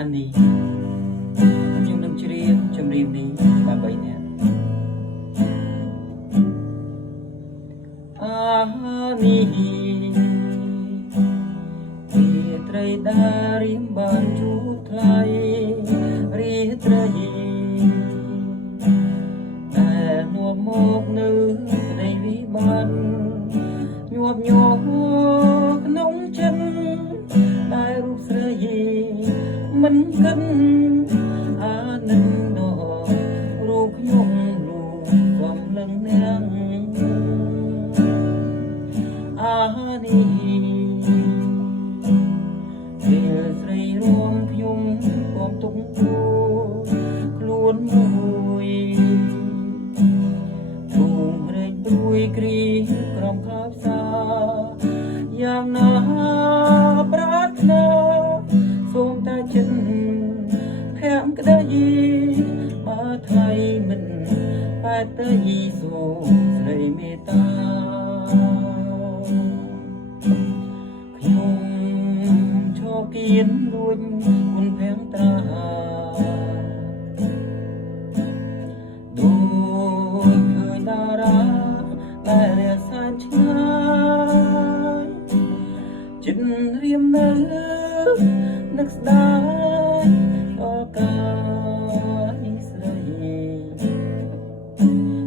អាននេះខ្ញុំនឹងច្រៀងចម្រៀងនេះដើម្បីអ្នកអានេះរាត្រីដែលរៀមបានជួបថ្លៃរាត្រីដែលនាំមកនៅក្តីវិបត្តិញាប់ញ័រក្នុងចិត្តដែលរូបស្រីមិនគិតអានឹងដល់រូបខ្ញុំលោកកំលឹងនាងអានេះពេលស្រីរួមខ្ញុំក៏ទុកខ្លួនមួយទូរែកព្រួយគ្រីក្រំខោផ្សាយ៉ាងណាប្រាថ្នាសូមតែចិត្តភ័ក្រក្តីបើថ្លៃមិនបែតទៅយីសូស្រីមេត្តាខ្ញុំឈរគៀនរួចគុណភ័ក្រត្រាដូចឃើញតារាដែលរសាឆ្ងាយចិត្តរៀមនៅនឹកស្ដាយដល់កាយស្រី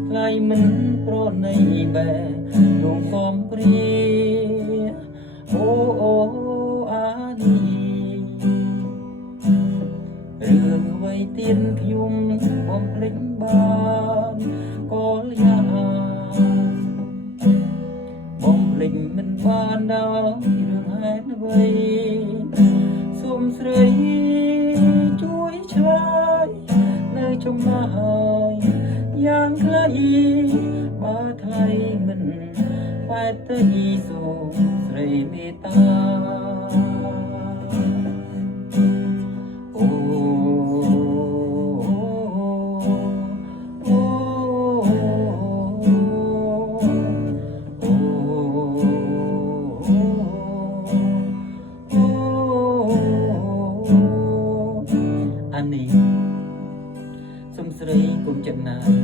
ថ្លៃមិនប្រណីបែរងសំព្រាអូអានេះរឿងអ្វីទៀតខ្ញុំបំភ្លេចបានក៏យ៉ាងបំភ្លេចមិនបានដល់រឿងហេតុអ្វីសូមស្រីជួយឆ្លើយនៅចម្លើយយ៉ាងខ្លីបើថ្លៃមិនបែតទៅយីសូមស្រីមេត្តាអានេះសូមស្រីគុំចំណាយ